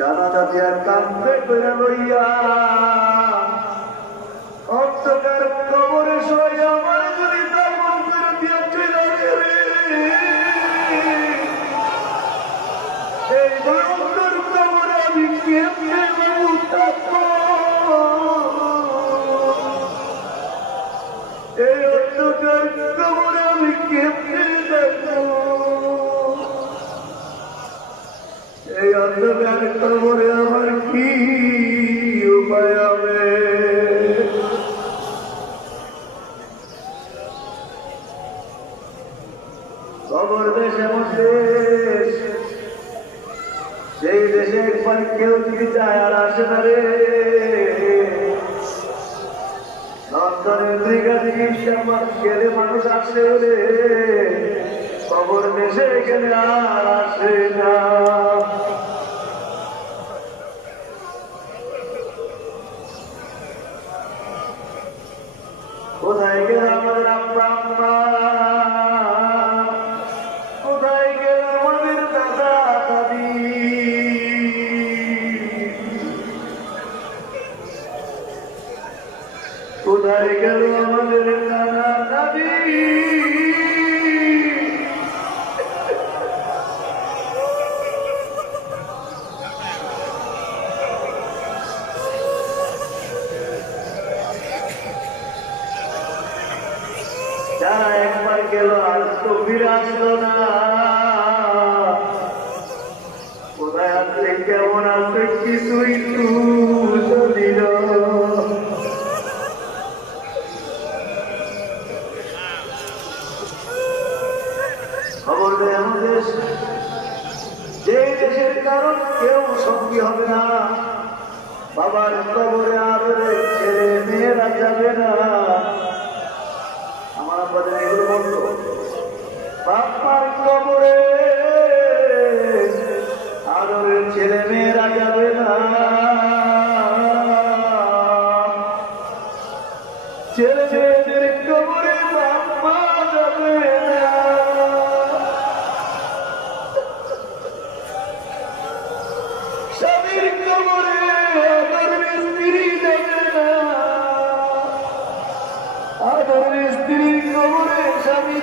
জানাজা দিয়া কাঁদবে করে লইয়া অন্ধকার কবরে সই আমার যদি দামন করে দিয়া চলে যাবে এই অন্ধকার কবরে আমি কেমনে থাকবো এই অন্ধকার কবরে আমি কেমনে থাকবো এই অন্ধকার কবরে আমার কি উপায় হবে কবর দেশ এমন দেশ সেই দেশে একবার কেউ যদি যায় আর আসে না রে লন্ডনের আমেরিকা চিকিৎসা গেলে মানুষ আসে রে কবর দেশে এখানে আর আসে না কোথায় গেল আমাদের আব্বা আম্মা কোথায় গেল আমাদের দাদা দাদি কোথায় গেল আমাদের নানা দাদি যারা একবার গেল আর তো ফিরে আসলো না কোথায় আছে কেমন আছে কিছুই দিল খবর দেয় আমাদের যে দেশের কারণ কেউ সঙ্গী হবে না বাবার কবরে আদরে ছেলে মেয়েরা যাবে না আমার আব্বাদের এগুলো বলতো বাবার কবরে আদরের ছেলে মেয়েরা যাবে না ছেলে মেয়েদের কবরে বাবা যাবে না স্বামীর কবরে আদরের স্ত্রী যাবে না আদরের স্ত্রীর কবরে স্বামী